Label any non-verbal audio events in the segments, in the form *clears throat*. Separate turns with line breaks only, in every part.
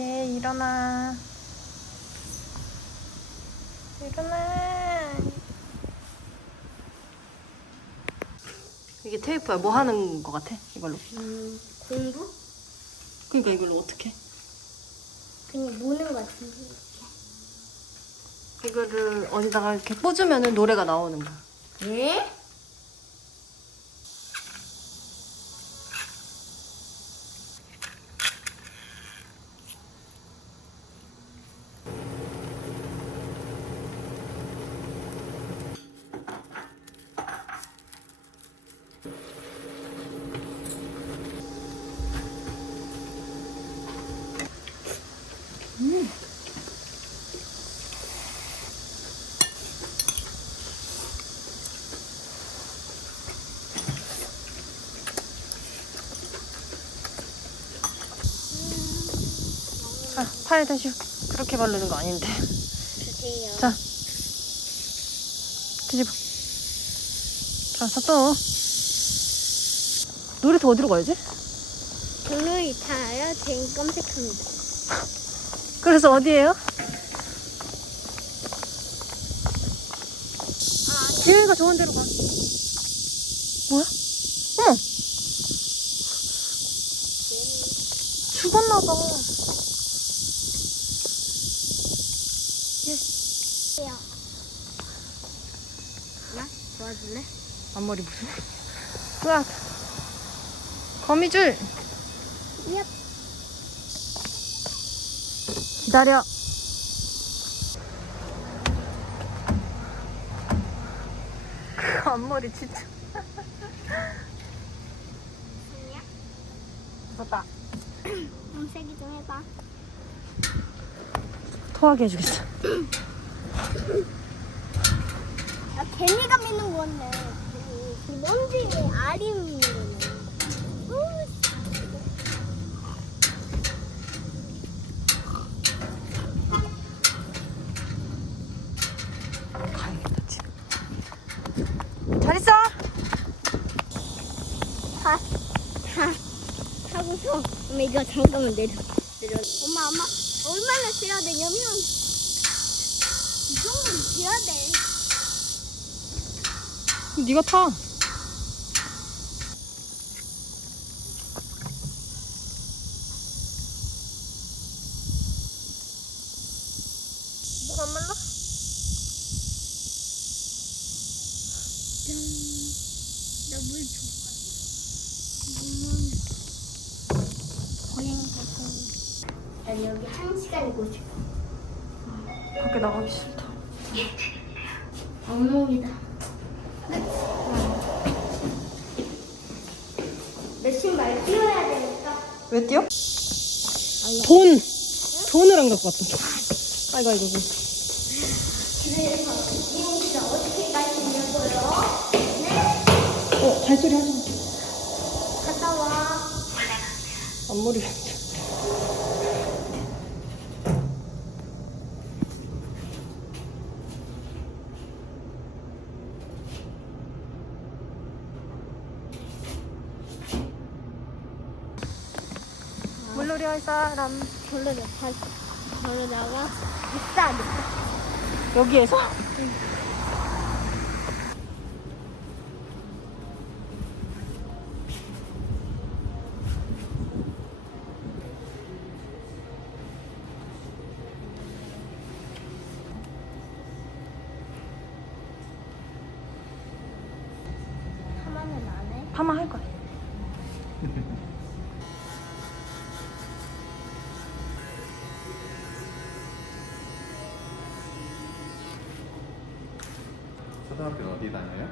이제 일어나. 일어나. 이게 테이프야. 뭐 하는 거 같아? 이걸로?
음, 공부?
그러니까 이걸로 어떻게?
그냥 모는 것 같은데.
이거를 어디다가 이렇게 꽂으면 노래가 나오는 거야.
예?
자, 파에 다시 그렇게 바르는 거 아닌데.
주세요.
자. 뒤집어. 자, 자 또. 노래터 어디로 가야지?
블루이 타요. 제인 검색합니다.
그래서 어디예요? 기회가 좋은 데로 가. 뭐야? 어머! 죽었나봐.
야. 나 도와줄래?
앞머리 무슨? 으악! 거미줄!
얍.
기다려. 그 앞머리 진짜. 무섭다.
검색이 *clears throat* 좀 해봐.
토하게 해주겠어.
야, 개미가 미는 건데. 이 먼지에 알이 미는 거네. 어우,
가야겠다, 지금. 잘 있어!
하, 하, 하고서 엄마 이거 잠깐만 내려 내려 엄마 엄마 얼마나 지어야 되냐면 이 정도는 지어야 돼
네가 타. 뭐가 안 말라?
나물 줘. 고양이 같은. 난 여기 한 시간 있고 싶어.
밖에 나가기 싫다.
엉덩이다. 내 신발 끼워야 되니까.
왜 뛰어? 돈! 돈을 안 갖고 왔다. 아이고, 아이고, 아이고.
그래서 이용기가 어떻게 가시냐고요?
어, 발소리 하지 마.
갔다 와.
앞머리. 물놀이 할 사람
별로다. 다 별로다가 비싸 비싸.
여기에서?
하
초등학교 어디 다녀요?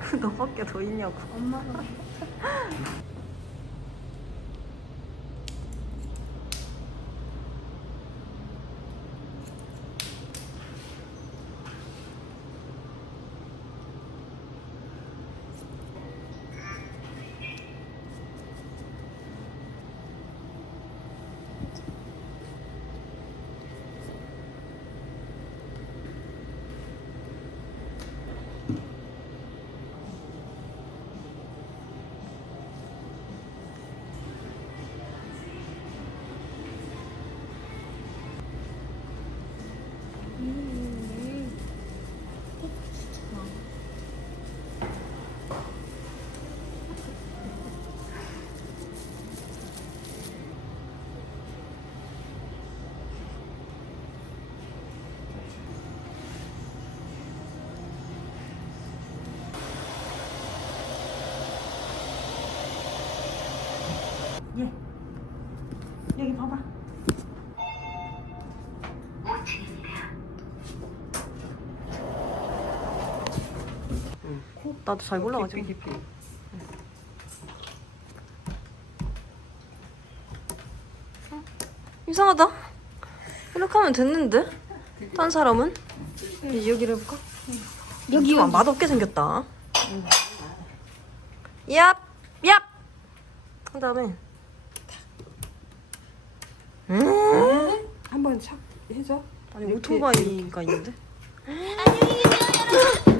*laughs*
너밖에 더 있냐고.
엄마가 *laughs*
나도 잘 몰라가지고. 이상하다. 이렇게 하면 됐는데? 딴 사람은? 이제 여기를 해볼까? 여기 좀 맛없게 생겼다. 얍! 얍! 그 다음에 음?
한번 착 해줘.
아니 오토바이가 있는데? *gasps*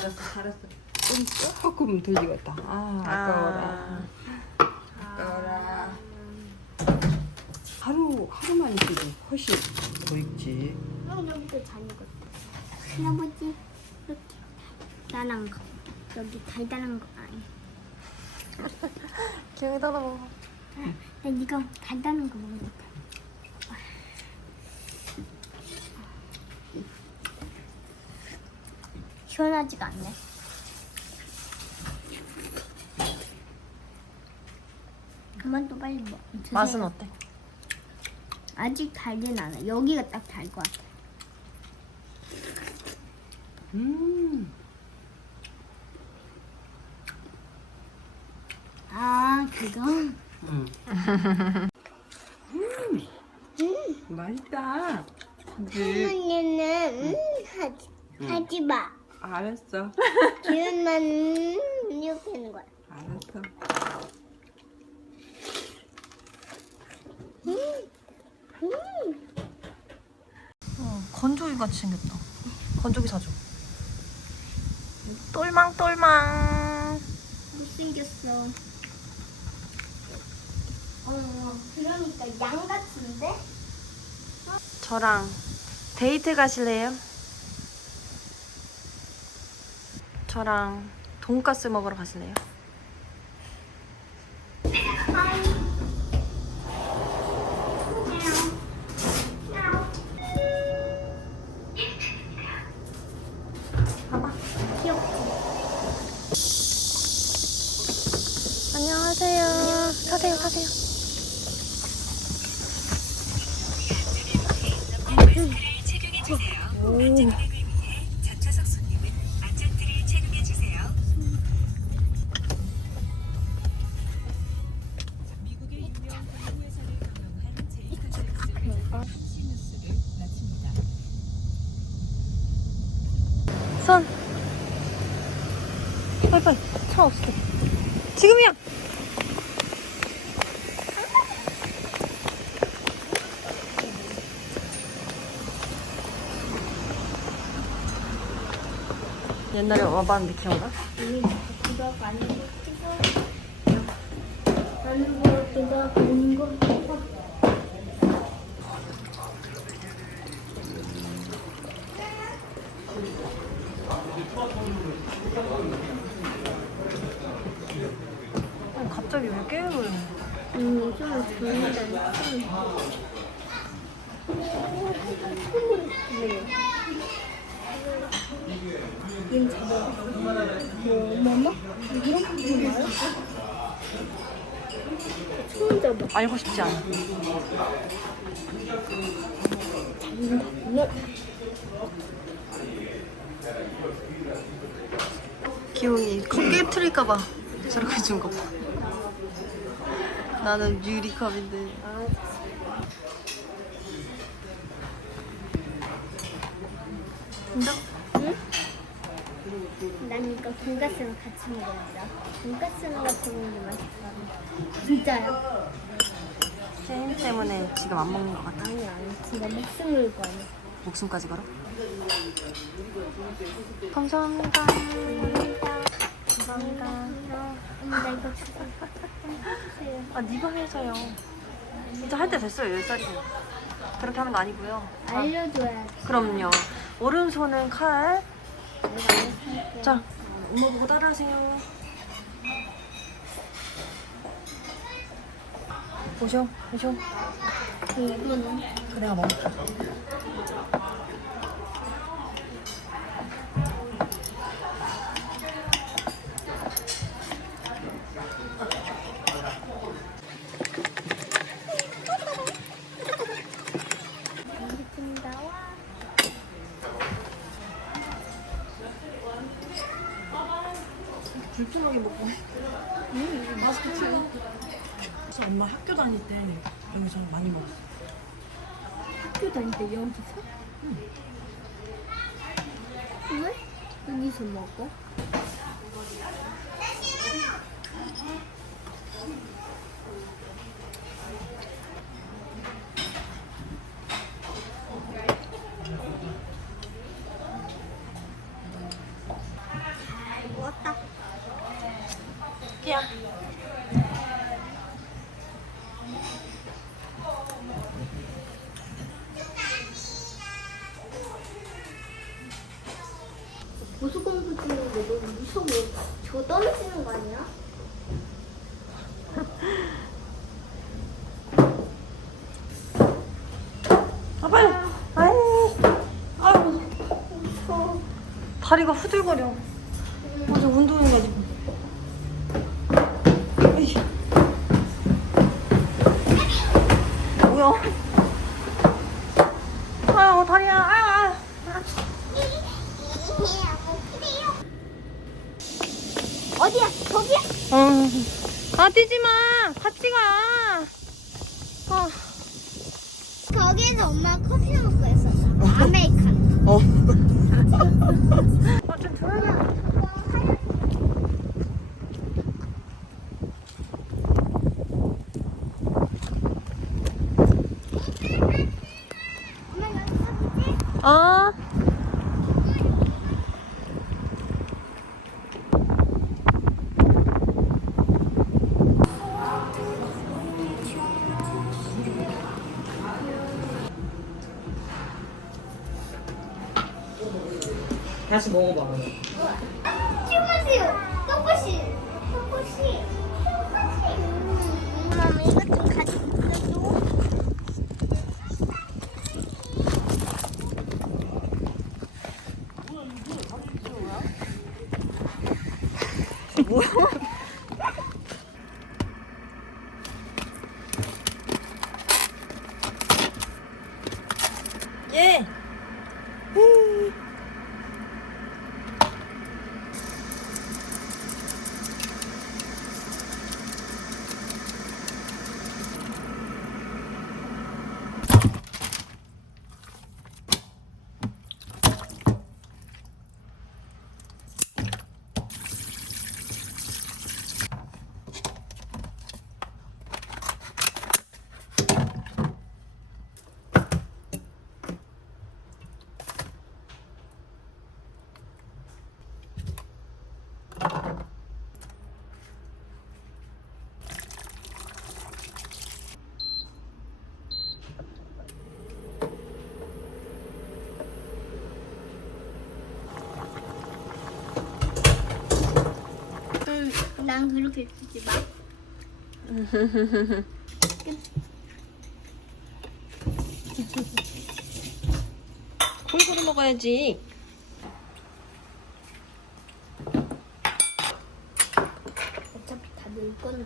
잘했어, 잘했어. 좀 조금 덜 익었다. 아, 아까워라. 아까워라. 하루 하루만 있어도 훨씬 더 익지.
형 여기도 잘 익었다. 할아버지 이렇게 달달한 거. 여기 달달한 거 아니.
기억이 따라 먹어.
나 이거 달달한 거 먹는다. 시원하지가 않네. 그만 또 빨리 먹. 드세요.
맛은 어때?
아직 달진 않아. 여기가 딱 달 것 같아.
음,
아 그거?
음. 맛있다. 그지?
할머니는 음, 하지 하지 마.
알았어,
기운만 음, 이렇게 하는 거야.
알았어.
어, 건조기 같이 생겼다. 건조기 사줘. 똘망 똘망.
못생겼어. 어, 그러니까 양 같은데?
저랑 데이트 가실래요? 저랑 돈가스 먹으러 가실래요? 안녕하세요. 타세요, 타세요. 손. 옛날에 와봤는데 기억나?
아니,
갑자기 왜 해?
음, 좀 좋은데. 님 잡아. 뭐, 엄마? 이런 거 좋아요? 처음 잡아.
알고 싶지 않아. 기용이 컵 깨트릴까봐 저렇게 준 거 봐. 나는 유리컵인데. 진짜?
난 이거 돈가스랑 같이 먹어야겠다. 돈가스랑 같이 먹는 게 맛있어. 진짜요?
게임 때문에 지금 안 먹는 것 같아.
아니, 아니. 진짜 목숨 아니야.
목숨까지 걸어? 감사합니다. 감사합니다.
엄마, 나 이거 주세요.
아, 네가 해서요. 진짜 할 때 됐어요, 10살이고. 그렇게 하는 거 아니고요. 아,
알려줘야지.
그럼요. 오른손은 칼. 자, 엄마 보고 따라하세요. 보셔, 보셔.
이거는
그 내가 먹을게. 불편하게 먹고. 음, 맛있겠지. 그래서 엄마 학교 다닐 때 여기서 많이 먹었어.
학교 다닐 때 여기서? 응. 왜? 여기서 먹어?
끼야.
고수공부 중인데 너무 무서워. 저 떨어지는 거 아니야?
다리가 후들거려. 다시 먹어봐.
좀 있어줘.
예.
응, 난 그렇게 주지 마.
골고루 먹어야지.
어차피 다 넣을 건데.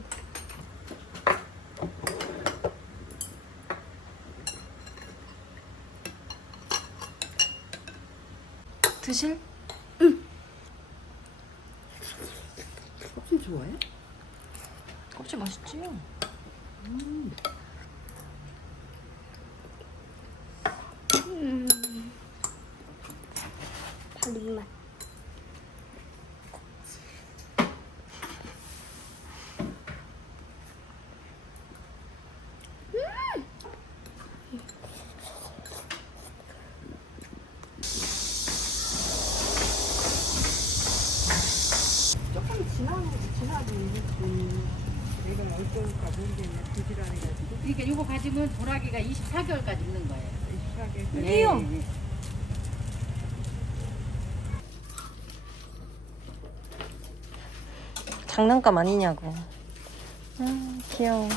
드실?
껍질 좋아해?
껍질 맛있지?
음. 바로 이 맛.
조금 지나고 지나도 이렇게 내가 어떨까 모르겠네 부지런해가지고
그러니까 이거 가지면 보라기가 24개월까지 있는 거예요.
이상하게.
네, 네.
장난감 아니냐고. 아, 귀여워.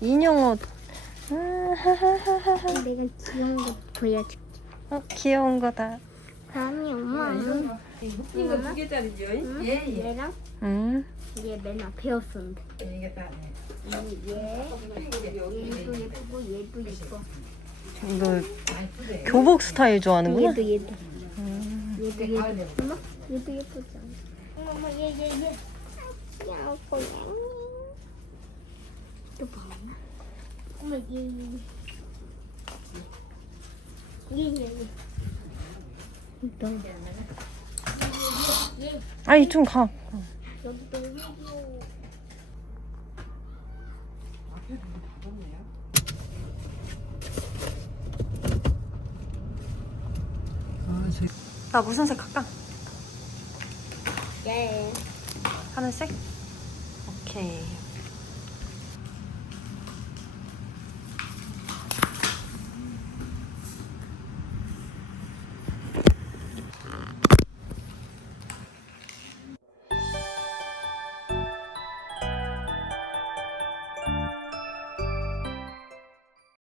인형 옷. 아, 하하하하하.
내가 귀여운 거 보여줄게.
어, 귀여운 거다.
다음이 엄마.
이거 두 개짜리죠?
응?
예, 예.
얘랑
음.
얘 맨날 배웠었는데.
다 네.
얘, 얘도 예쁘고 얘도 예뻐.
이거. 교복 스타일 좋아하는구나.
얘도 얘도. 얘도 얘도. 엄마 얘도 예쁘지 않아? 엄마 얘 얘 얘 야 고양이 또 봐. 엄마 얘 얘 얘 얘 얘 얘
아니 좀 가. 나 무슨 색 할까?
예.
하늘색? 오케이.